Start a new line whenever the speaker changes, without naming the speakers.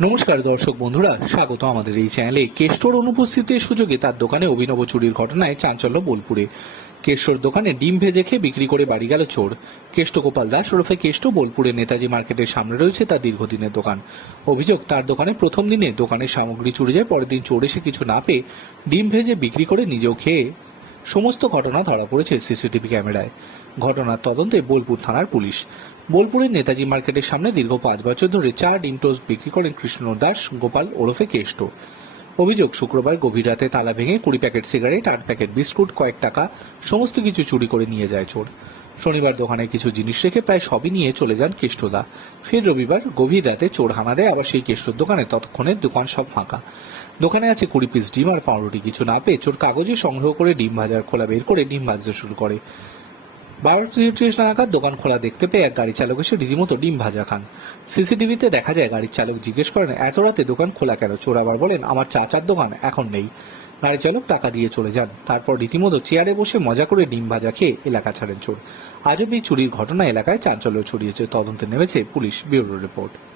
নমস্কার দর্শক বন্ধুরা, স্বাগত আমাদের এই চ্যানেলে। কেষ্টর অনুপস্থিতির সুযোগে তার দোকানে অভিনব চুরির ঘটনায় চাঞ্চল্য বোলপুরে। কেষ্টর দোকানে ডিম ভেজে খেয়ে বিক্রি করে বাড়ি গেল চোর। কেষ্ট গোপাল দাস ওরফে কেষ্ট বোলপুরে নেতাজি মার্কেটের সামনে রয়েছে তার দীর্ঘদিনের দোকান। অভিযোগ, তার দোকানে প্রথম দিনে দোকানের সামগ্রী চুরি যায়, পরের দিন চোর এসে কিছু না পেয়ে ডিম ভেজে বিক্রি করে নিজেও খেয়ে সমস্ত ঘটনা ধরা পড়েছে সিসিটিভি ক্যামেরায়। ঘটনার তদন্তে বোলপুর থানার পুলিশ। বোলপুরের নেতাজি মার্কেটের সামনে দীর্ঘ পাঁচ বছর ধরে চা ডিম টোস্ট বিক্রি করেন কৃষ্ণ দাস, গোপাল ওরফে কেষ্ট। অভিযোগ, শুক্রবার গভীর রাতে তালা ভেঙে কুড়ি প্যাকেট সিগারেট, আট প্যাকেট বিস্কুট, কয়েক টাকা, সমস্ত কিছু চুরি করে নিয়ে যায় চোর। শনিবার দোকানে কিছু জিনিস রেখে প্রায় সবই নিয়ে চলে যান কেষ্টদা। ফের রবিবার গভীর রাতে চোর হানা দেয়, আবার সেই কেষ্টর দোকানে ততক্ষণে দোকান সব ফাঁকা। দোকানে আছে কুড়ি পিস ডিম আর পাউরুটি। কিছু না পেয়ে চোর কাগজে সংগ্রহ করে ডিম ভাজার খোলা বের করে ডিম ভাজতে শুরু করে। বারোটা তিরিশ নাগাদ দোকান খোলা দেখতে পেয়ে এক গাড়ি চালক এসে রীতিমতো ডিম ভাজা খান। সিসিটিভিতে দেখা যায়, গাড়ির চালক জিজ্ঞেস করেন, এত রাতে দোকান খোলা কেন? চোর আবার বলেন, আমার চাচার দোকান এখন নেই। গাড়ি চালক টাকা দিয়ে চলে যান। তারপর রীতিমতো চেয়ারে বসে মজা করে ডিম ভাজা খেয়ে এলাকা ছাড়েন চোর। আজব এই চুরির ঘটনা এলাকায় চাঞ্চল্য ছড়িয়েছে। তদন্তে নেমেছে পুলিশ ব্যুরো রিপোর্ট।